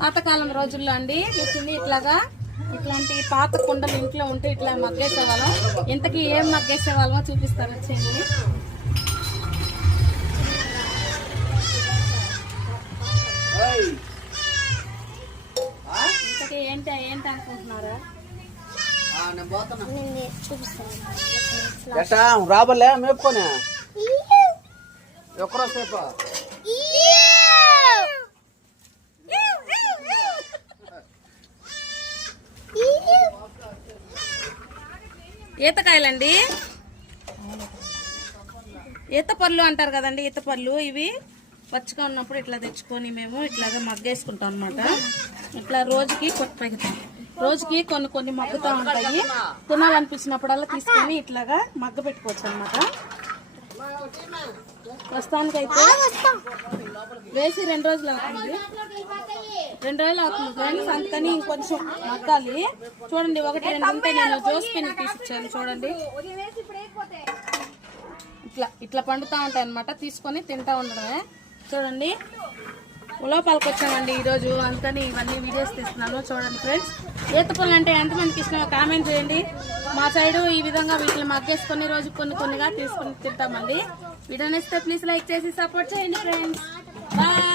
పాతకాలం రోజుల్లో అండి వీటిని ఇట్లాగా ఇట్లాంటి పాత కుండలు ఇంట్లో ఉంటే ఇట్లా మగ్గేసేవాళ్ళం. ఇంతకీ ఏం మగ్గేసేవాళ్ళమో చూపిస్తారు వచ్చేయండి. ఇంతకీ ఏంటి అనుకుంటున్నారా? రాబలే మేపుకోనే ఎక్కడో సేపు ఈతకాయలండి, ఈత పళ్ళు అంటారు కదండి. ఈత పళ్ళు ఇవి పచ్చిగా ఉన్నప్పుడు ఇట్లా తెచ్చుకొని మేము ఇట్లాగా మగ్గేసుకుంటాం అనమాట. ఇట్లా రోజుకి కొన్ని మగ్గుతూ ఉంటాయి. తినాలనిపించినప్పుడల్లా తీసుకొని ఇట్లాగా మగ్గ పెట్టుకోవచ్చు అనమాట. ప్రస్తుతానికైతే వేసి 2 రోజులు అవుతుంది ఫ్రెండ్స్. అందుకని ఇంకొంచెం మగ్గాలి. చూడండి, 1-2 ఉంటే నేను జోస్పిన్ తీసిచ్చాను. చూడండి, ఇట్లా పండుతూ ఉంటాయి అనమాట. తీసుకొని తింటా ఉండడమే. చూడండి, ఉలవపాలకు వచ్చామండి ఈరోజు, అందుకని ఇవన్నీ వీడియోస్ తీస్తున్నాను. చూడండి ఫ్రెండ్స్, ఈత పళ్ళు అంటే ఎంతమందికి ఇష్టమో కామెంట్ చేయండి. మా సైడు ఈ విధంగా వీటిని మగ్గేసుకొని రోజు కొన్నిగా తీసుకొని తింటామండి. వీడియో నచ్చితే ప్లీజ్ లైక్ చేసి సపోర్ట్ చేయండి ఫ్రెండ్స్. బాయ్.